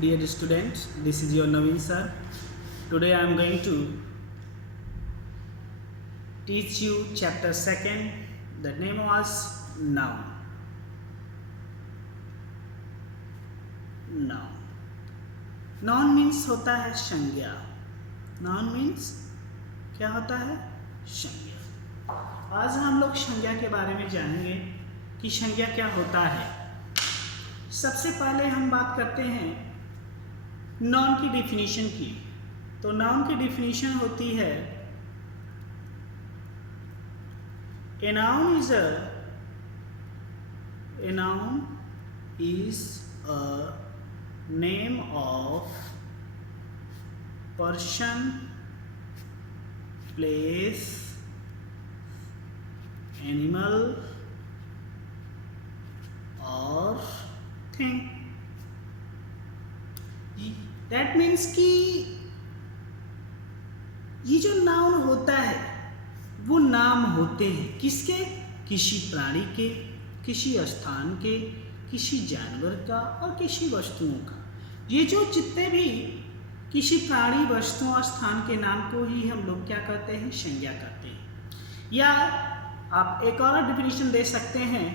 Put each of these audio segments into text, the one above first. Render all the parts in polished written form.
Dear students, this is your Naveen sir. Today I am going to teach you chapter 2nd. The name was noun. Noun. Noun means होता है संज्ञा. Noun means क्या होता है? संज्ञा. आज हम लोग संज्ञा के बारे में जानेंगे कि संज्ञा क्या होता है. सबसे पहले हम बात करते हैं नाउन की डेफिनेशन की. तो नाउन की डेफिनेशन होती है a noun is a name of person, place, animal और थिंग. दैट मीन्स कि ये जो नाउन होता है वो नाम होते हैं किसके? किसी प्राणी के, किसी स्थान के, किसी जानवर का और किसी वस्तुओं का. ये जो जितने भी किसी प्राणी, वस्तु और स्थान के नाम को ही हम लोग क्या करते हैं? संज्ञा करते हैं. या आप एक और डेफिनेशन दे सकते हैं,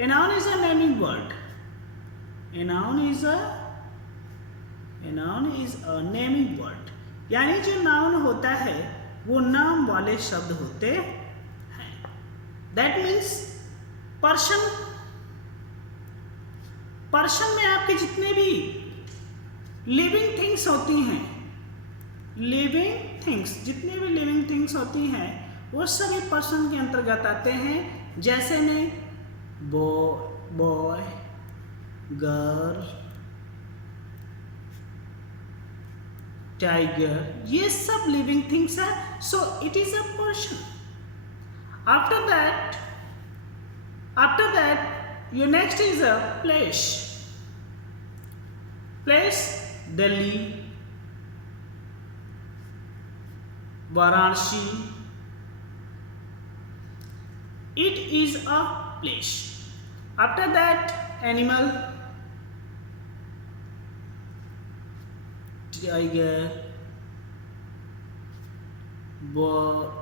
a noun is a naming word. A noun is a naming word. यानी जो नाउन होता है वो नाम वाले शब्द होते हैं. दैट मीन्स पर्सन में आपके जितने भी लिविंग थिंग्स होती हैं, जितने भी लिविंग थिंग्स होती हैं वो सभी पर्सन के अंतर्गत आते हैं. जैसे में बॉय, गर्ल, टाइगर, ये सब लिविंग थिंग्स है. So it is a person. After that your next is a place. Delhi, Varanasi, it is a place. After that animal,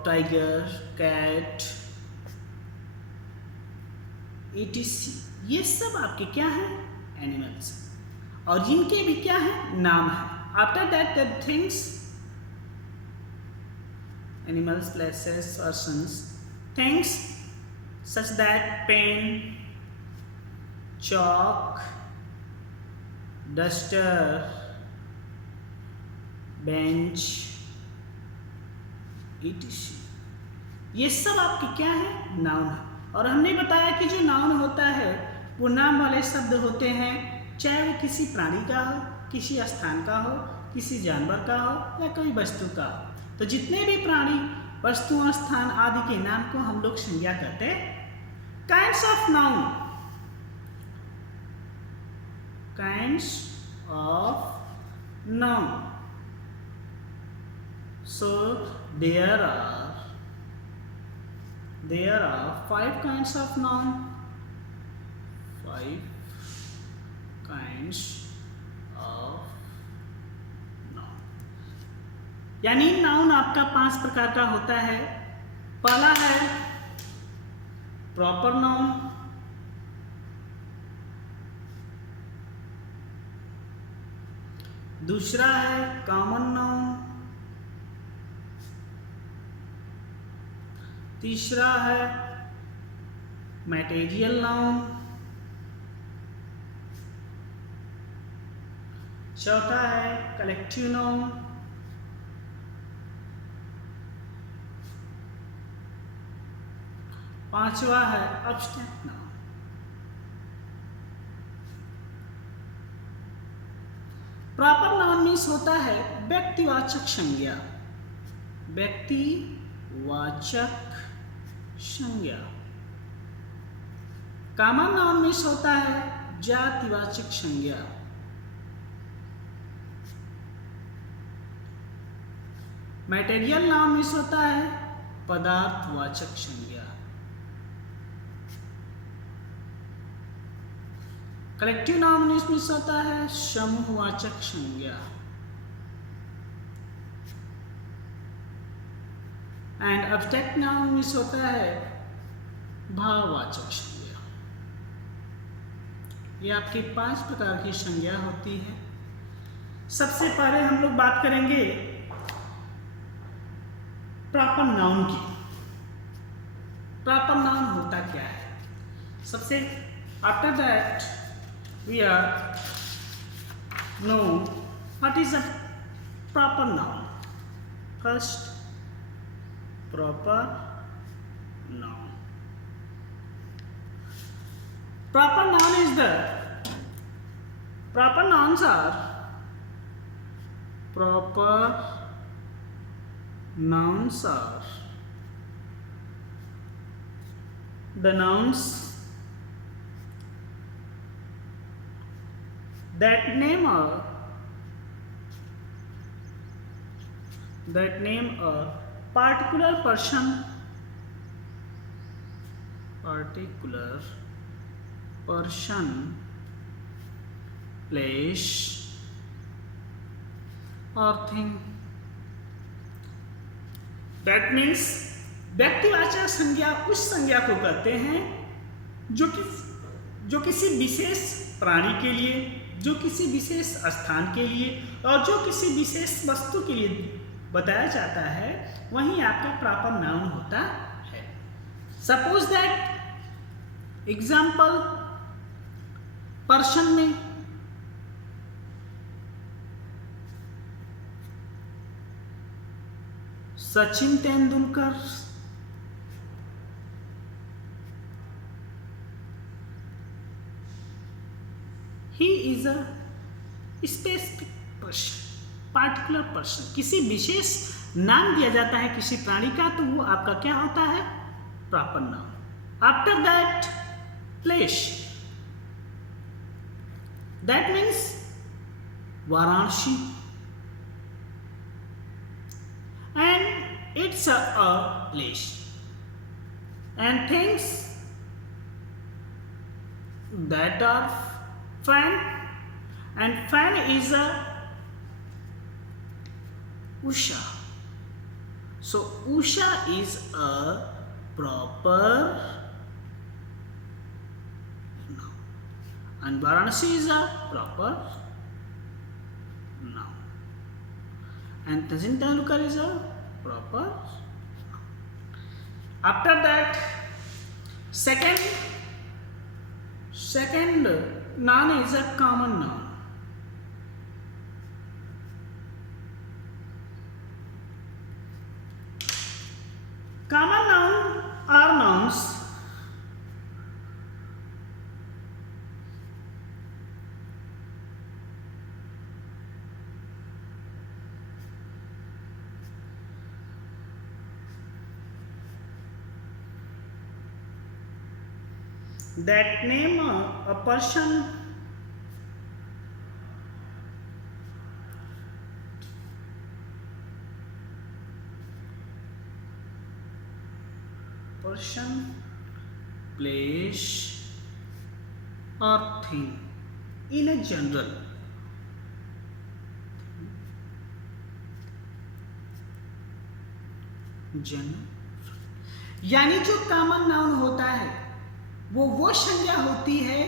tiger, cat, etc. ये सब आपके क्या हैं? एनिमल्स. और जिनके भी क्या है? नाम है. After that the things, animals, places, persons, things such that pain, chalk, duster, bench, etc. ये सब आपके क्या है? नाउन है. और हमने बताया कि जो नाउन होता है वो नाम वाले शब्द होते हैं, चाहे वो किसी प्राणी का हो, किसी स्थान का हो, किसी जानवर का हो या कोई वस्तु का हो. तो जितने भी प्राणी, वस्तु, स्थान आदि के नाम को हम लोग संज्ञा करते हैं. Kinds of noun. So there are 5 kinds of noun. 5 kinds of noun. यानी नाउन आपका 5 प्रकार का होता है. पहला है प्रॉपर नाउन. दूसरा है कॉमन नाउन. तीसरा है मैटेरियल नाउन. चौथा है कलेक्टिव नाउन. पांचवा है abstract noun. Proper noun means होता है व्यक्तिवाचक संज्ञा. व्यक्तिवाचक संज्ञा. कॉमन नाउन मीन्स होता है जातिवाचक संज्ञा. मैटेरियल नाउन मीन्स होता है पदार्थवाचक संज्ञा. कलेक्टिव नाउन इसमें होता है समूहवाचक संज्ञा, एंड एब्स्ट्रैक्ट नाउन में होता है भाववाचक संज्ञा। ये आपकी 5 प्रकार की संज्ञा होती है। सबसे पहले हम लोग बात करेंगे प्रॉपर नाउन की। प्रॉपर नाउन होता क्या है? सबसे after that we are know what is a proper noun. First, proper noun. Proper noun is the proper nouns are proper nouns are the nouns that name a particular person, place or thing। That means व्यक्तिवाचक संज्ञा उस संज्ञा को कहते हैं जो किसी विशेष प्राणी के लिए, जो किसी विशेष स्थान के लिए और जो किसी विशेष वस्तु के लिए बताया जाता है, वही आपका प्रॉपर नाउन होता है। सपोज दैट एग्जाम्पल, पर्सन में Sachin Tendulkar, he is a specific person, particular person. किसी विशेष नाम दिया जाता है किसी प्राणी का, तो वो आपका क्या होता है? Proper noun. After that place, that means Varanasi, and it's a place, and things that are fan, and fan is a Usha. So Usha is a proper noun, and Varanasi is a proper noun, and Sachin Tendulkar is a proper noun. After that, second noun is a common noun. Common noun are nouns that name a person, place or thing in a general। यानी जो common noun होता है वो संज्ञा होती है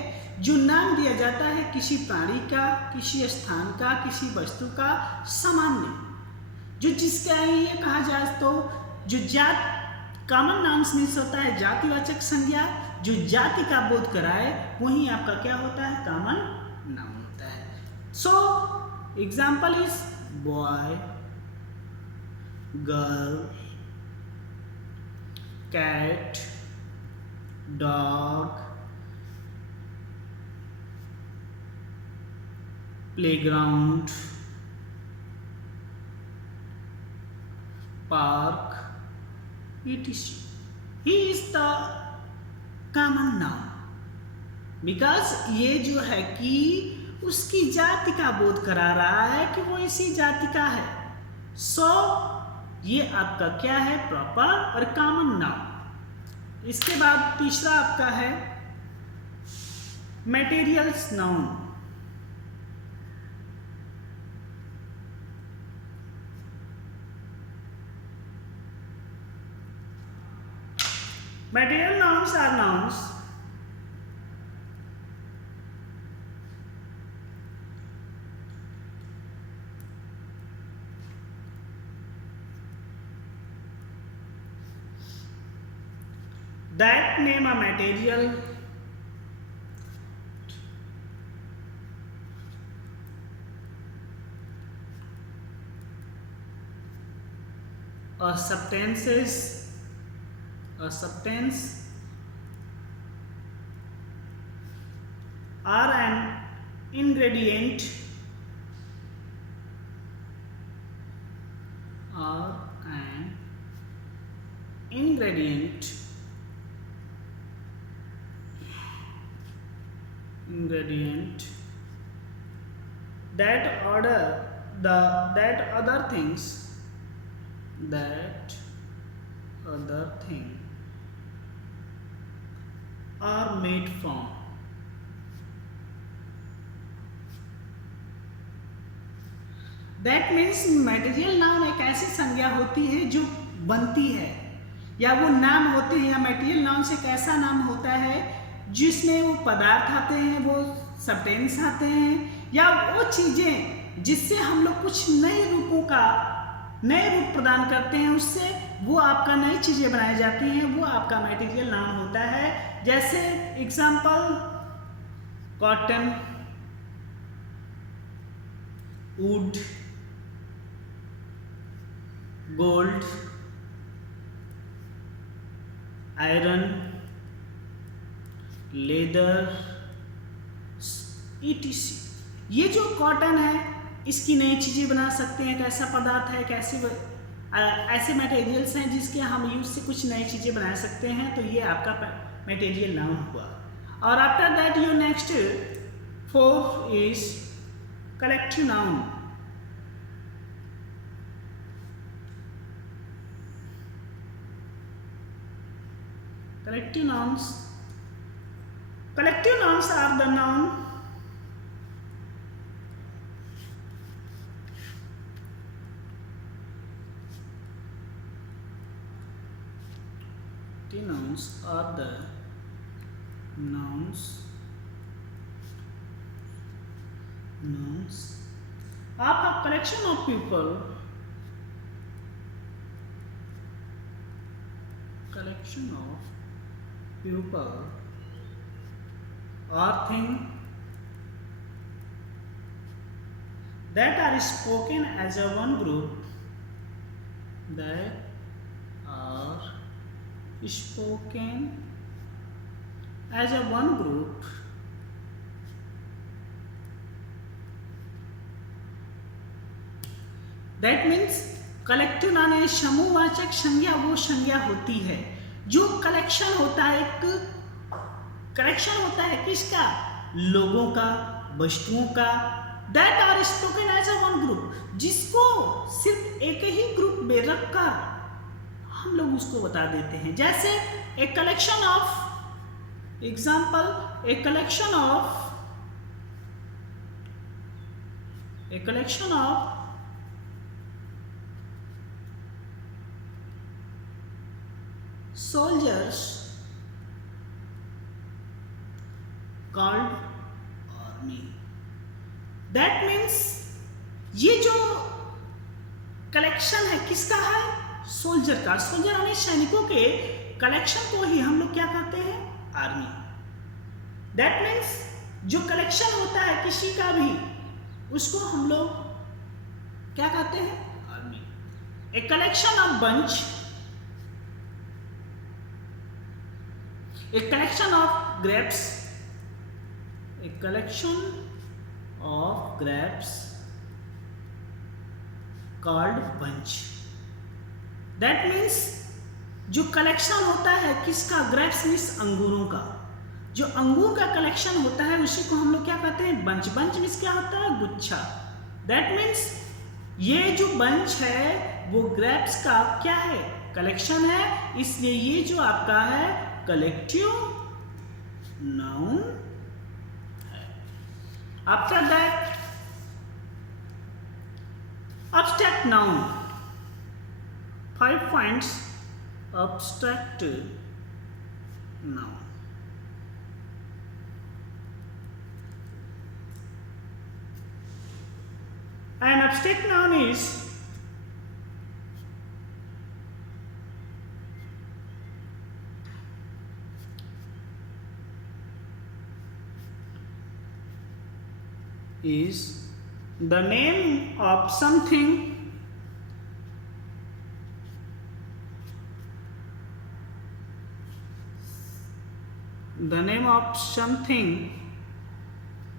जो नाम दिया जाता है किसी प्राणी का, किसी स्थान का, किसी वस्तु का सामान्य, जो जिसका ये कहा जाए तो जो जात कॉमन नाउन्स मीन्स होता है जातिवाचक संज्ञा, जो जाति का बोध कराए वही आपका क्या होता है? कॉमन नाउन होता है। So example is boy, girl, cat, dog, playground, park, etc. He is the common noun because ये जो है कि उसकी जाति का बोध करा रहा है कि वो इसी जाति का है। सो ये आपका क्या है? प्रॉपर और कॉमन नाउन। इसके बाद तीसरा आपका है materials noun. Material nouns are nouns that name a material, a substance or an ingredient that other thing are made from. That means material noun एक ऐसी संज्ञा होती है जो बनती है, या वो नाम होते हैं, या मटेरियल नाउन से एक ऐसा नाम होता है जिसमें वो पदार्थ आते हैं, वो सब्सटेंस आते हैं, या वो चीजें जिससे हम लोग कुछ नए रूप प्रदान करते हैं, उससे वो आपका नई चीजें बनाई जाती हैं, वो आपका मटेरियल नाउन होता है। जैसे example cotton, would, gold, iron, leather, etc। ये जो कॉटन है इसकी नई चीजें बना सकते हैं, एक ऐसा पदार्थ है, ऐसे मटेरियल्स हैं जिसके हम यूज से कुछ नई चीजें बना सकते हैं, तो ये आपका मटेरियल नाउन हुआ। और after that your next 4 is collective noun. Collective nouns are the noun nouns of a collection of people, or thing that are spoken as a one group, That means collective noun है समूहवाचक संज्ञा, वो संज्ञा होती है जो collection होता है, किसका? लोगों का, वस्तुओं का, that are spoken as a one group, जिसको सिर्फ एक ही ग्रुप में रखकर हम लोग उसको बता देते हैं। जैसे a collection of soldiers called army। That means ये जो कलेक्शन है किसका है? सोल्जर का। सोल्जर यानी सैनिकों के कलेक्शन को ही हम लोग क्या कहते हैं? आर्मी। That means जो कलेक्शन होता है किसी का भी, उसको हम लोग क्या कहते हैं? Army. A collection of bunch, a collection of grapes called bunch। That means जो कलेक्शन होता है किसका? ग्रेप्स मीन्स अंगूरों का। जो अंगूर का कलेक्शन होता है उसी को हम लोग क्या कहते हैं? बंच। बंच मीन्स क्या होता है? गुच्छा। That means ये जो बंच है वो ग्रेप्स का क्या है? कलेक्शन है, इसलिए ये जो आपका है collective noun After that, abstract noun. 5 points. Abstract noun. An abstract noun is the name of something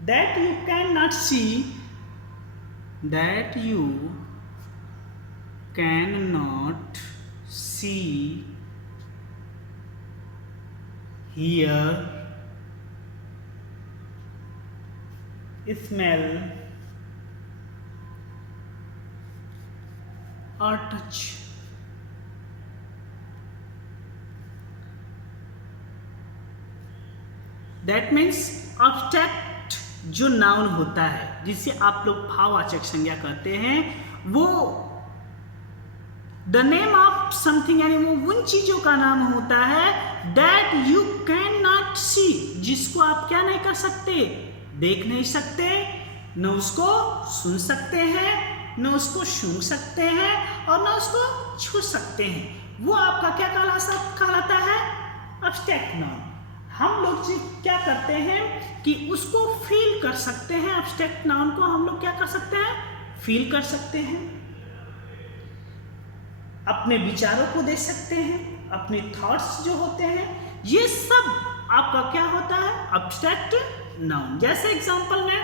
that you cannot see, hear, smell or touch. That means abstract जो नाउन होता है, जिसे आप लोग भाववाचक संज्ञा कहते हैं, वो द नेम ऑफ समथिंग, यानी वो उन चीजों का नाम होता है दैट यू कैन नॉट सी, जिसको आप क्या नहीं कर सकते, देख नहीं सकते, न उसको सुन सकते हैं, न उसको सूंघ सकते हैं और न उसको छू सकते हैं। वो आपका क्या कहलाता है? abstract noun। हम लोग क्या करते हैं कि उसको फील कर सकते हैं। abstract noun को हम लोग क्या कर सकते हैं? फील कर सकते हैं, अपने विचारों को दे सकते हैं, अपने थॉट्स जो होते हैं, ये सब आपका क्या होता है? abstract noun। जैसे एग्जांपल में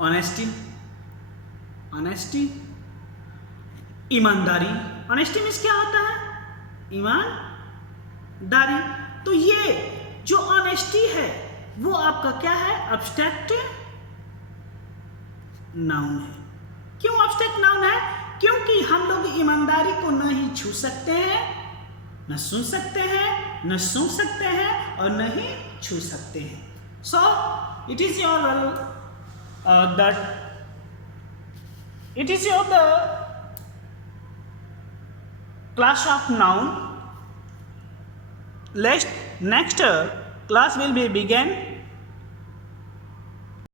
ऑनेस्टी, ईमानदारी। ऑनेस्टी मीन्स क्या होता है? ईमानदारी। तो ये जो ऑनेस्टी है वो आपका क्या है? abstract noun है। क्यों abstract noun है? क्योंकि हम लोग ईमानदारी को न ही छू सकते हैं, न सुन सकते हैं, न सूंघ सकते हैं और न ही छू सकते हैं। So it is the class of noun. Next class will be begin